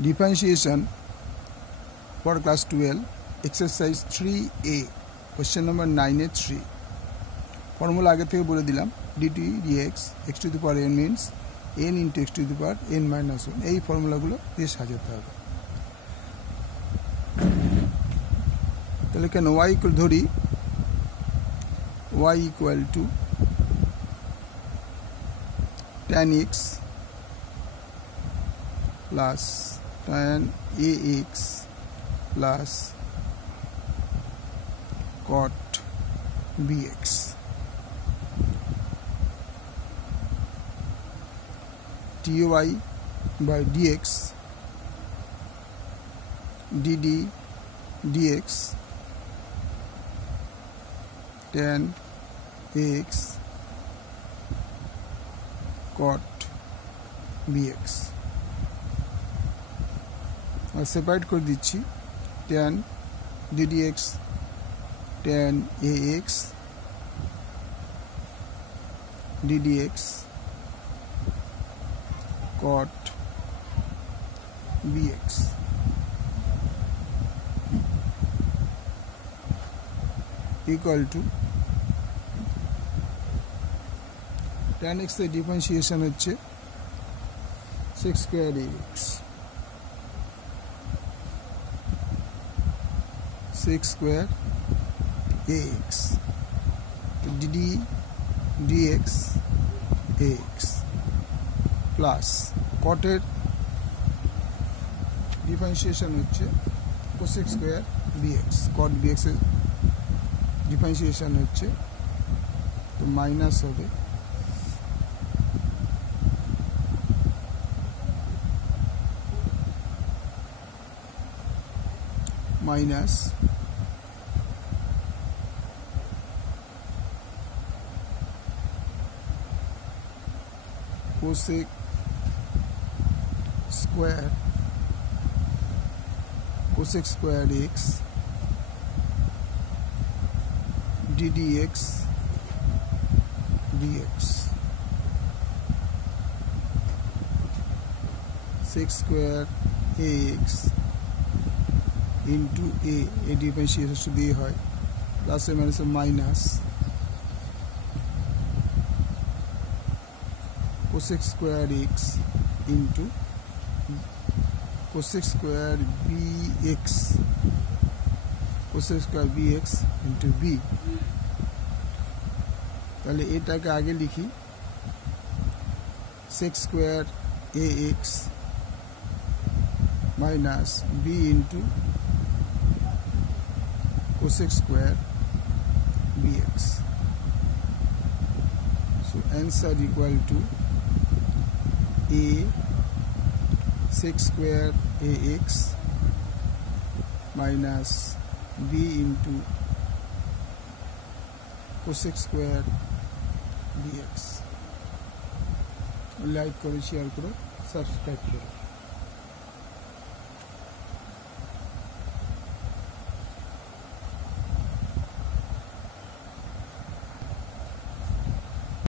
Differentiation for class 12 exercise 3a question number 9a3 formula আগে থেকে বলে দিলাম dt dx x to the power n means n into x to the power n minus 1 এই ফর্মুলাগুলো দিয়ে সাজাতে হবে। তাহলে কেন y ইকুয়াল ধরি y equal to tan x plus tan ax plus cot bx dy by dx dd dx tan ax cot bx R separate করে দিচ্ছি tan ddx tan ax ddx cot bx equal to tan x এর differentiation হচ্ছে 6 square ax 6 square ax dd dx ax plus cot এর differentiation হচ্ছে cosec square bx cot bx এর differentiation হচ্ছে তো minus হবে minus cosec square x ddx dx 6 square ax into a differentiation শুধু দিয়ে হয় plus a minus minus cosec square x into cosec square bx cosec square bx into b তাহলে এটাকে আগে লিখি sec square ax minus b into cosec square bx so answer equal to a sec square ax minus b into cosec square bx like करो share करो subscribe करो।